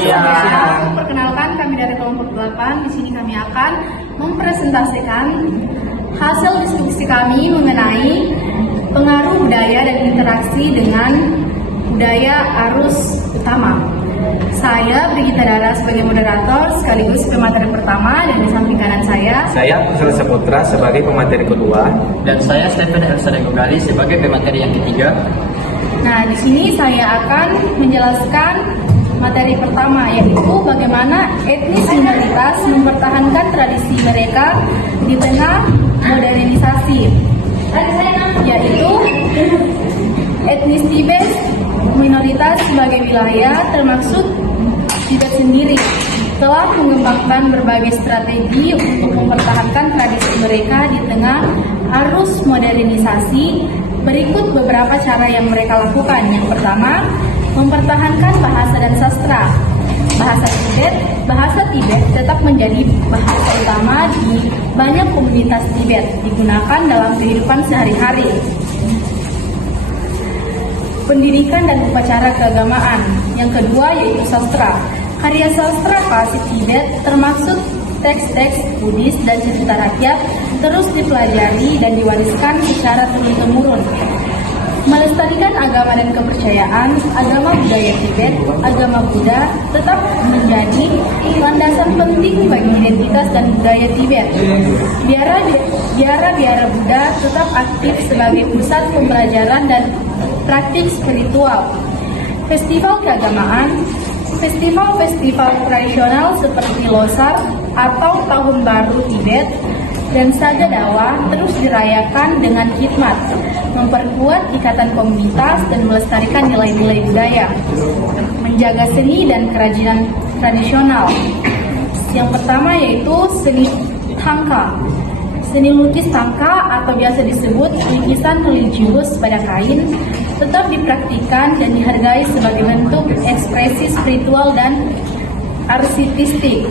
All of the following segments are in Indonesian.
siang. Perkenalkan, kami dari kelompok 8. Di sini kami akan mempresentasikan hasil diskusi kami mengenai pengaruh budaya dan interaksi dengan budaya arus utama. Saya Brigita Dara sebagai moderator sekaligus pemateri pertama, dan di samping kanan saya Pusra Saputra sebagai pemateri kedua, dan saya Stephen Elsa Degogali sebagai pemateri yang ketiga. Nah, di sini saya akan menjelaskan materi pertama, yaitu bagaimana etnis minoritas mempertahankan tradisi mereka di tengah modernisasi, yaitu etnis Tibet minoritas sebagai wilayah termasuk Tibet sendiri telah mengembangkan berbagai strategi untuk mempertahankan tradisi mereka di tengah arus modernisasi. Berikut beberapa cara yang mereka lakukan. Yang pertama, mempertahankan bahasa dan sastra. Bahasa Tibet tetap menjadi bahasa utama di banyak komunitas Tibet, digunakan dalam kehidupan sehari-hari. Pendidikan dan upacara keagamaan. Yang kedua yaitu sastra. Karya sastra klasik Tibet termasuk teks-teks Buddhis dan cerita rakyat terus dipelajari dan diwariskan secara turun-temurun. Melestarikan agama dan kepercayaan, agama budaya Tibet, agama Buddha tetap menjadi landasan penting bagi identitas dan budaya Tibet. Biara Buddha tetap aktif sebagai pusat pembelajaran dan praktik spiritual. Festival keagamaan. Festival tradisional seperti Losar atau Tahun Baru Tibet dan Saga Dawa terus dirayakan dengan hikmat, memperkuat ikatan komunitas dan melestarikan nilai-nilai budaya, menjaga seni dan kerajinan tradisional. Yang pertama yaitu seni tangka. Seni lukis tangka atau biasa disebut lukisan religius pada kain tetap dipraktikkan dan dihargai sebagai bentuk ekspresi spiritual dan arsitistik.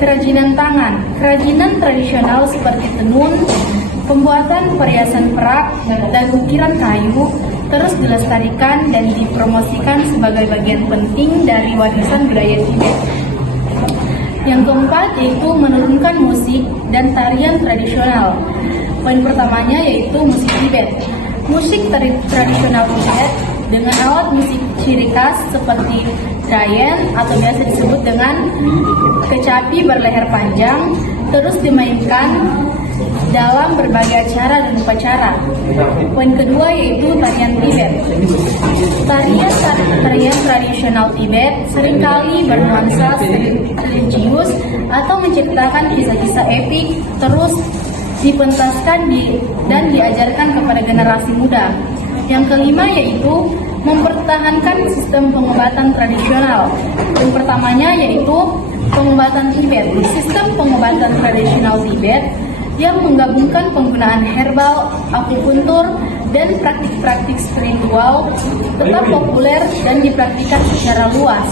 Kerajinan tangan. Kerajinan tradisional seperti tenun, pembuatan perhiasan perak, dan ukiran kayu terus dilestarikan dan dipromosikan sebagai bagian penting dari warisan budaya Tibet. Yang keempat yaitu menurunkan musik dan tarian tradisional. Poin pertamanya yaitu musik Tibet. Musik tradisional Tibet dengan alat musik ciri khas seperti drayen atau biasa disebut dengan kecapi berleher panjang terus dimainkan dalam berbagai acara dan upacara. Poin kedua yaitu tarian Tibet. Tarian tradisional Tibet seringkali bernuansa religius atau menceritakan kisah-kisah epik terus dipentaskan dan diajarkan kepada generasi muda. Yang kelima yaitu mempertahankan sistem pengobatan tradisional. Yang pertamanya yaitu pengobatan Tibet. Sistem pengobatan tradisional Tibet yang menggabungkan penggunaan herbal, akupuntur, dan praktik-praktik spiritual tetap populer dan dipraktikkan secara luas.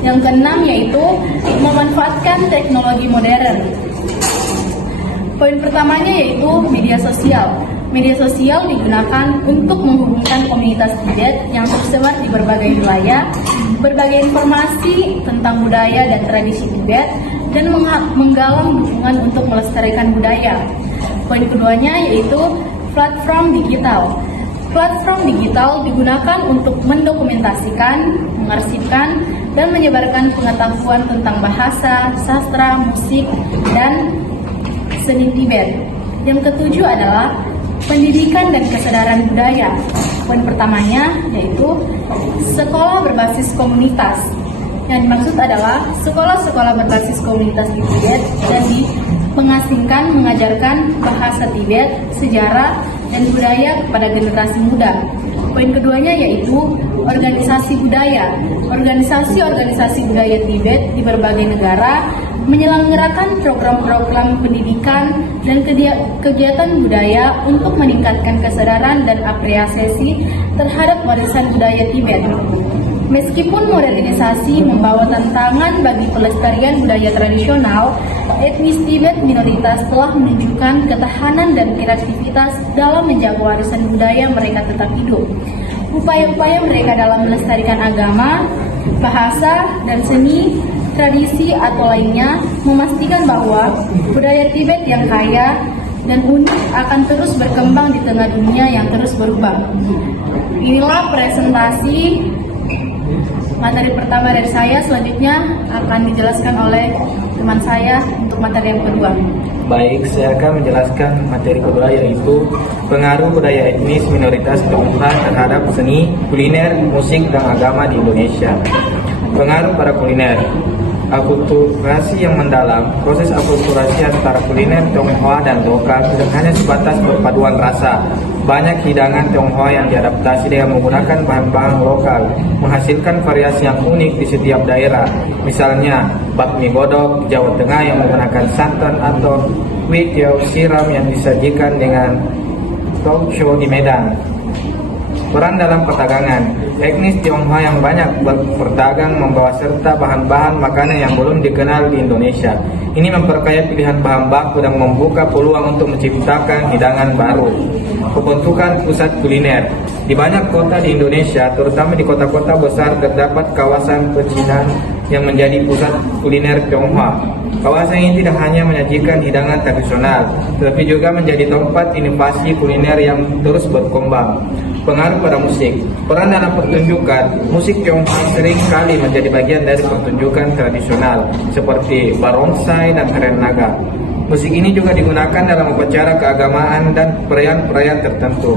Yang keenam yaitu memanfaatkan teknologi modern. Poin pertamanya yaitu media sosial. Media sosial digunakan untuk menghubungkan komunitas Tibet yang tersebar di berbagai wilayah, berbagai informasi tentang budaya dan tradisi Tibet, dan menggalang dukungan untuk melestarikan budaya. Poin keduanya yaitu platform digital. Platform digital digunakan untuk mendokumentasikan, mengarsipkan, dan menyebarkan pengetahuan tentang bahasa, sastra, musik, dan seni Tibet. Yang ketujuh adalah pendidikan dan kesadaran budaya. Poin pertamanya yaitu sekolah berbasis komunitas. Yang dimaksud adalah sekolah-sekolah berbasis komunitas di Tibet dan mengasingkan mengajarkan bahasa Tibet, sejarah, dan budaya kepada generasi muda. Poin keduanya yaitu organisasi budaya. Organisasi-organisasi budaya Tibet di berbagai negara menyelenggarakan program-program pendidikan dan kegiatan budaya untuk meningkatkan kesadaran dan apresiasi terhadap warisan budaya Tibet. Meskipun modernisasi membawa tantangan bagi pelestarian budaya tradisional, etnis Tibet minoritas telah menunjukkan ketahanan dan kreativitas dalam menjaga warisan budaya mereka tetap hidup. Upaya-upaya mereka dalam melestarikan agama, bahasa, dan seni, tradisi, atau lainnya, memastikan bahwa budaya Tibet yang kaya dan unik akan terus berkembang di tengah dunia yang terus berubah. Inilah presentasi materi pertama dari saya. Selanjutnya akan dijelaskan oleh teman saya untuk materi yang kedua. Baik, saya akan menjelaskan materi kedua, yaitu pengaruh budaya etnis minoritas Tionghoa terhadap seni, kuliner, musik, dan agama di Indonesia. Pengaruh pada kuliner. Akulturasi yang mendalam. Proses akulturasi antara kuliner Tionghoa dan lokal tidak hanya sebatas perpaduan rasa. Banyak hidangan Tionghoa yang diadaptasi dengan menggunakan bahan-bahan lokal, menghasilkan variasi yang unik di setiap daerah. Misalnya, bakmi godok di Jawa Tengah yang menggunakan santan, atau kue tiaw siram yang disajikan dengan talk show di Medan. Peran dalam perdagangan. Etnis Tionghoa yang banyak berdagang membawa serta bahan-bahan makanan yang belum dikenal di Indonesia. Ini memperkaya pilihan bahan baku dan membuka peluang untuk menciptakan hidangan baru. Pembentukan pusat kuliner. Di banyak kota di Indonesia, terutama di kota-kota besar, terdapat kawasan pecinan yang menjadi pusat kuliner Tionghoa. Kawasan ini tidak hanya menyajikan hidangan tradisional, tetapi juga menjadi tempat inovasi kuliner yang terus berkembang. Pengaruh pada musik. Peran dalam pertunjukan. Musik Tionghoa sering kali menjadi bagian dari pertunjukan tradisional seperti barongsai dan tarian naga. Musik ini juga digunakan dalam upacara keagamaan dan perayaan-perayaan tertentu.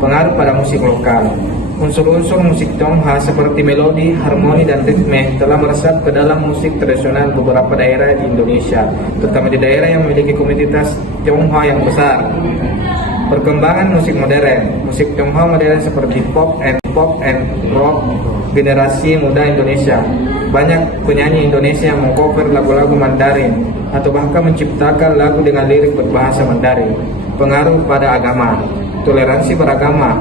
Pengaruh pada musik lokal. Unsur-unsur musik Tionghoa seperti melodi, harmoni, dan ritme telah meresap ke dalam musik tradisional beberapa daerah di Indonesia, terutama di daerah yang memiliki komunitas Tionghoa yang besar. Perkembangan musik modern. Musik Tionghoa modern seperti pop and rock generasi muda Indonesia. Banyak penyanyi Indonesia yang mengcover lagu-lagu Mandarin atau bahkan menciptakan lagu dengan lirik berbahasa Mandarin. Pengaruh pada agama. Toleransi beragama.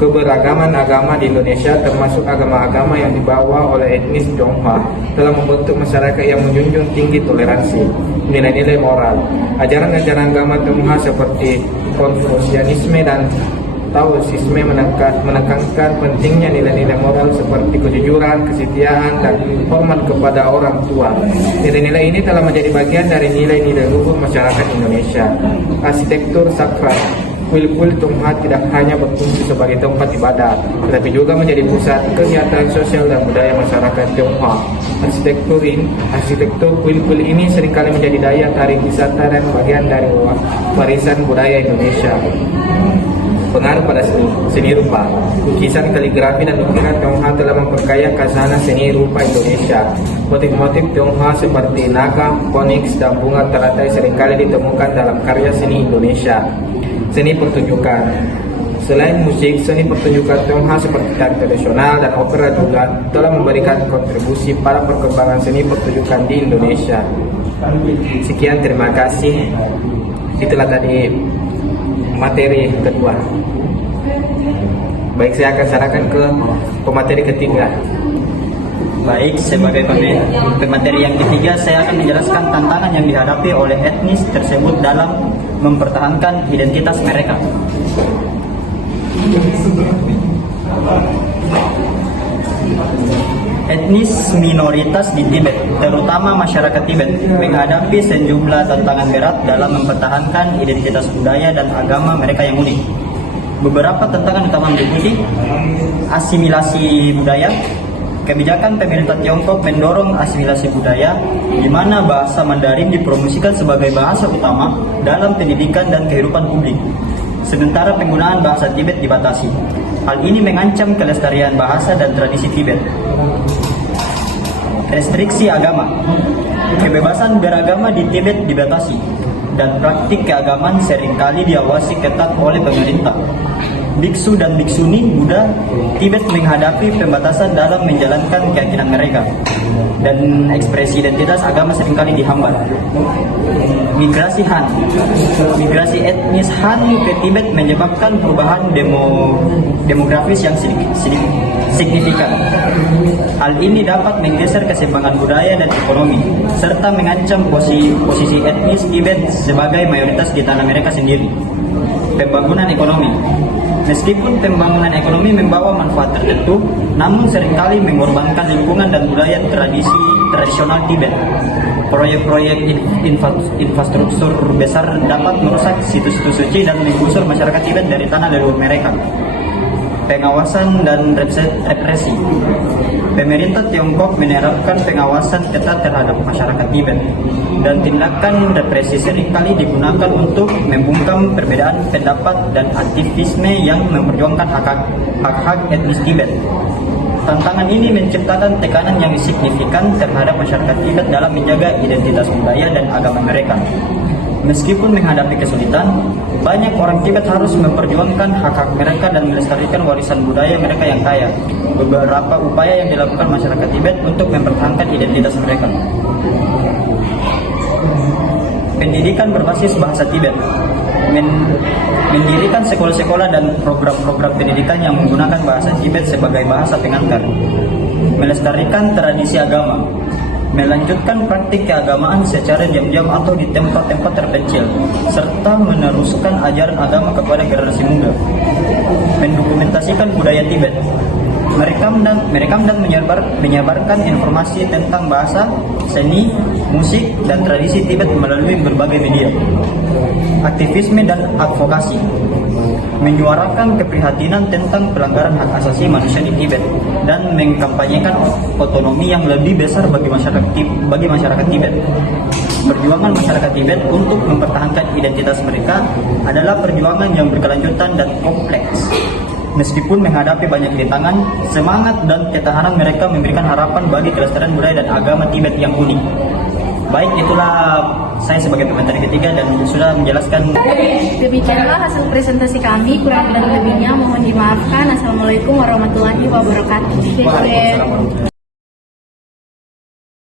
Keberagaman agama di Indonesia, termasuk agama-agama yang dibawa oleh etnis Tionghoa, telah membentuk masyarakat yang menjunjung tinggi toleransi, nilai-nilai moral. Ajaran-ajaran agama Tionghoa seperti Konfusianisme dan Taoisme menekankan pentingnya nilai-nilai moral seperti kejujuran, kesetiaan, dan hormat kepada orang tua. Nilai-nilai ini telah menjadi bagian dari nilai-nilai luhur masyarakat Indonesia. Arsitektur sakral. Kuil-kuil Tionghoa tidak hanya berfungsi sebagai tempat ibadah, tetapi juga menjadi pusat kegiatan sosial dan budaya masyarakat Tionghoa. Arsitektur kuil-kuil ini seringkali menjadi daya tarik wisata dan bagian dari warisan budaya Indonesia. Pengaruh pada seni rupa. Lukisan, kaligrafi, dan ukiran Tionghoa telah memperkaya khazanah seni rupa Indonesia. Motif-motif Tionghoa seperti naga, onyx, dan bunga teratai seringkali ditemukan dalam karya seni Indonesia. Seni pertunjukan. Selain musik, seni pertunjukan Tionghoa seperti tari tradisional dan opera juga telah memberikan kontribusi pada perkembangan seni pertunjukan di Indonesia. Sekian, terima kasih. Itulah tadi materi kedua. Baik, saya akan sarankan ke pemateri ketiga. Baik, sebagai pemateri yang ketiga, saya akan menjelaskan tantangan yang dihadapi oleh etnis tersebut dalam mempertahankan identitas mereka. Etnis minoritas di Tibet, terutama masyarakat Tibet, menghadapi sejumlah tantangan berat dalam mempertahankan identitas budaya dan agama mereka yang unik. Beberapa tantangan utama meliputi asimilasi budaya. Kebijakan pemerintah Tiongkok mendorong asimilasi budaya, di mana bahasa Mandarin dipromosikan sebagai bahasa utama dalam pendidikan dan kehidupan publik, sementara penggunaan bahasa Tibet dibatasi. Hal ini mengancam kelestarian bahasa dan tradisi Tibet. Restriksi agama. Kebebasan beragama di Tibet dibatasi, dan praktik keagamaan seringkali diawasi ketat oleh pemerintah. Biksu dan biksuni Buddha Tibet menghadapi pembatasan dalam menjalankan keyakinan mereka, dan ekspresi identitas agama seringkali dihambat. Migrasi Han. Migrasi etnis Han ke Tibet menyebabkan perubahan demografis yang signifikan. Hal ini dapat menggeser keseimbangan budaya dan ekonomi, serta mengancam posisi etnis Tibet sebagai mayoritas di tanah mereka sendiri. Pembangunan ekonomi. Meskipun pembangunan ekonomi membawa manfaat tertentu, namun seringkali mengorbankan lingkungan dan budaya tradisional Tibet. Proyek-proyek infrastruktur besar dapat merusak situs-situs suci dan menggusur masyarakat Tibet dari tanah leluhur mereka. Pengawasan dan represi. Pemerintah Tiongkok menerapkan pengawasan ketat terhadap masyarakat Tibet, dan tindakan represi seringkali digunakan untuk membungkam perbedaan pendapat dan aktivisme yang memperjuangkan hak-hak etnis Tibet. Tantangan ini menciptakan tekanan yang signifikan terhadap masyarakat Tibet dalam menjaga identitas budaya dan agama mereka. Meskipun menghadapi kesulitan, banyak orang Tibet harus memperjuangkan hak-hak mereka dan melestarikan warisan budaya mereka yang kaya. Beberapa upaya yang dilakukan masyarakat Tibet untuk mempertahankan identitas mereka. Pendidikan berbasis bahasa Tibet. Mendirikan sekolah-sekolah dan program-program pendidikan yang menggunakan bahasa Tibet sebagai bahasa pengantar. Melestarikan tradisi agama. Melanjutkan praktik keagamaan secara diam-diam atau di tempat-tempat terpencil, serta meneruskan ajaran agama kepada generasi muda. Mendokumentasikan budaya Tibet. Merekam dan menyebarkan informasi tentang bahasa, seni, musik, dan tradisi Tibet melalui berbagai media. Aktivisme dan advokasi. Menyuarakan keprihatinan tentang pelanggaran hak asasi manusia di Tibet dan mengkampanyekan otonomi yang lebih besar bagi masyarakat Tibet. Perjuangan masyarakat Tibet untuk mempertahankan identitas mereka adalah perjuangan yang berkelanjutan dan kompleks. Meskipun menghadapi banyak rintangan, semangat dan ketahanan mereka memberikan harapan bagi kelestarian budaya dan agama Tibet yang unik. Baik, itulah saya sebagai pemateri ketiga dan sudah menjelaskan. Demikianlah hasil presentasi kami, kurang dan lebihnya mohon dimaafkan. Assalamualaikum warahmatullahi wabarakatuh.